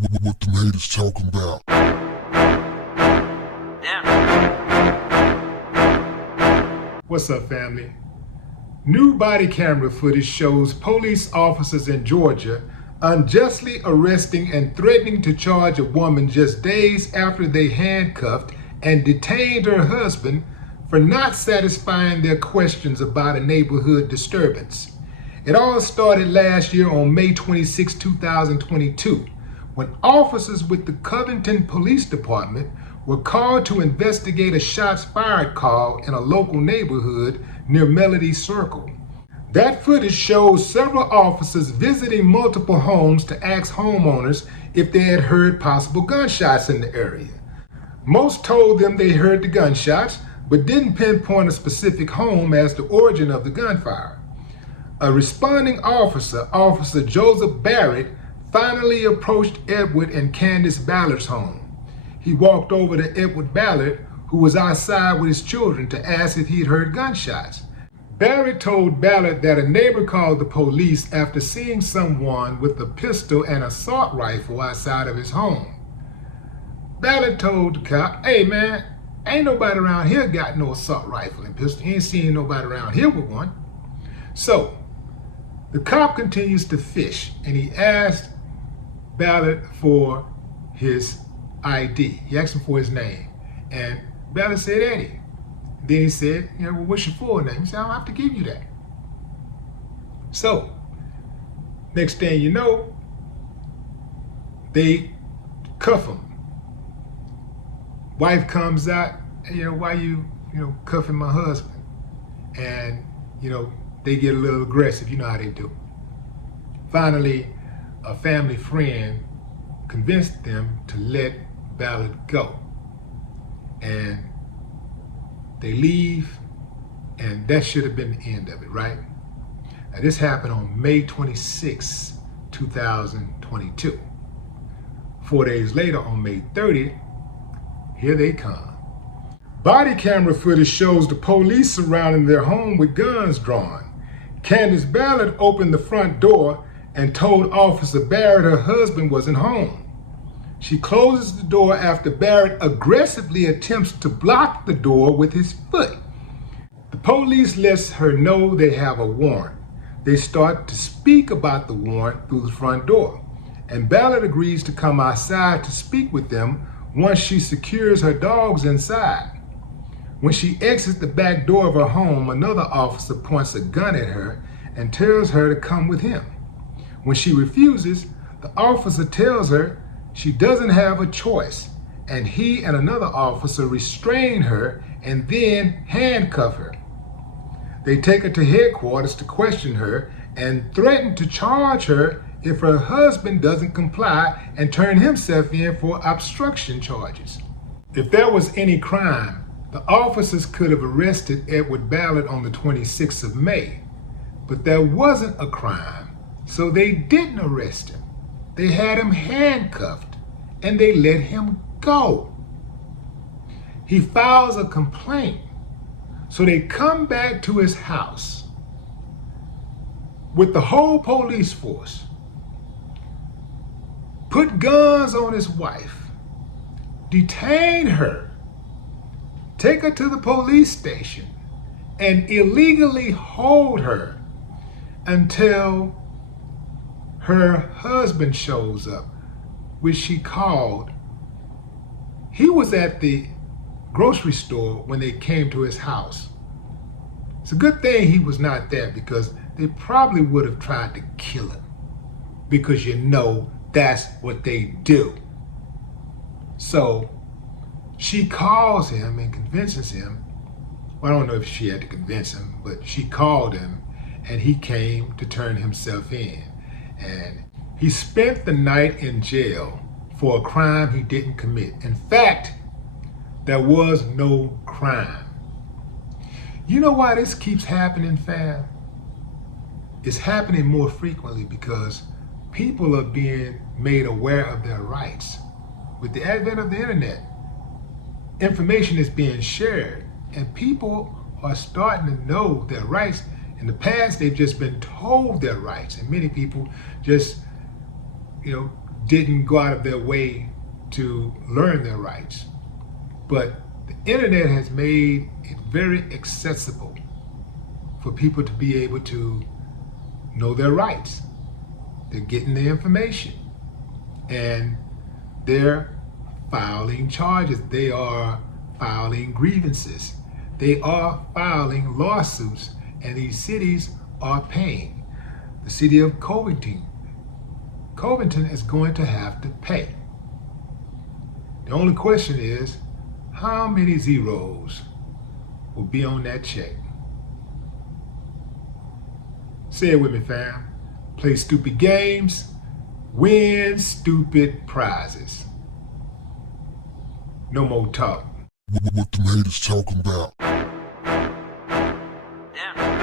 What the haters talking about? What's up, family? New body camera footage shows police officers in Georgia unjustly arresting and threatening to charge a woman just days after they handcuffed and detained her husband for not satisfying their questions about a neighborhood disturbance. It all started last year on May 26, 2022, when officers with the Covington Police Department were called to investigate a shots fired call in a local neighborhood near Melody Circle. That footage shows several officers visiting multiple homes to ask homeowners if they had heard possible gunshots in the area. Most told them they heard the gunshots, but didn't pinpoint a specific home as the origin of the gunfire. A responding officer, Officer Joseph Barrett, finally approached Edward and Candace Ballard's home. He walked over to Edward Ballard, who was outside with his children, to ask if he'd heard gunshots. Barrett told Ballard that a neighbor called the police after seeing someone with a pistol and assault rifle outside of his home. Ballard told the cop, "Hey man, ain't nobody around here got no assault rifle and pistol. He ain't seen nobody around here with one." So, the cop continues to fish, and he asked Ballard for his ID. He asked him for his name, and Ballard said Eddie. Then he said, well, what's your full name? He said, I don't have to give you that. So, next thing you know, they cuff him. Wife comes out, why you cuffing my husband? And, they get a little aggressive, you know how they do. Finally, a family friend convinced them to let Ballard go. And they leave, and that should have been the end of it, right? Now, this happened on May 26, 2022. 4 days later, on May 30th, here they come. Body camera footage shows the police surrounding their home with guns drawn. Candace Ballard opened the front door and told Officer Barrett her husband wasn't home. She closes the door after Barrett aggressively attempts to block the door with his foot. The police lets her know they have a warrant. They start to speak about the warrant through the front door, and Ballard agrees to come outside to speak with them once she secures her dogs inside. When she exits the back door of her home, another officer points a gun at her and tells her to come with him. When she refuses, the officer tells her she doesn't have a choice, and he and another officer restrain her and then handcuff her. They take her to headquarters to question her and threaten to charge her if her husband doesn't comply and turn himself in for obstruction charges. If there was any crime, the officers could have arrested Edward Ballard on the 26th of May, but there wasn't a crime, so they didn't arrest him. They had him handcuffed, and they let him go. He files a complaint, so they come back to his house with the whole police force, put guns on his wife, detain her, take her to the police station, and illegally hold her until her husband shows up, which she called. He was at the grocery store when they came to his house. It's a good thing he was not there, because they probably would have tried to kill him, because that's what they do. So she calls him and convinces him. Well, I don't know if she had to convince him, but she called him, and he came to turn himself in. And he spent the night in jail for a crime he didn't commit. In fact, there was no crime. You know why this keeps happening, fam? It's happening more frequently because people are being made aware of their rights. With the advent of the internet, information is being shared, and people are starting to know their rights. In the past, they've just been told their rights, and many people just, didn't go out of their way to learn their rights. But the internet has made it very accessible for people to be able to know their rights. They're getting the information and they're filing charges. They are filing grievances. They are filing lawsuits, and these cities are paying. The city of Covington is going to have to pay. The only question is, how many zeros will be on that check? Say it with me, fam. Play stupid games, win stupid prizes. No more talk. What the haters talking about? Damn.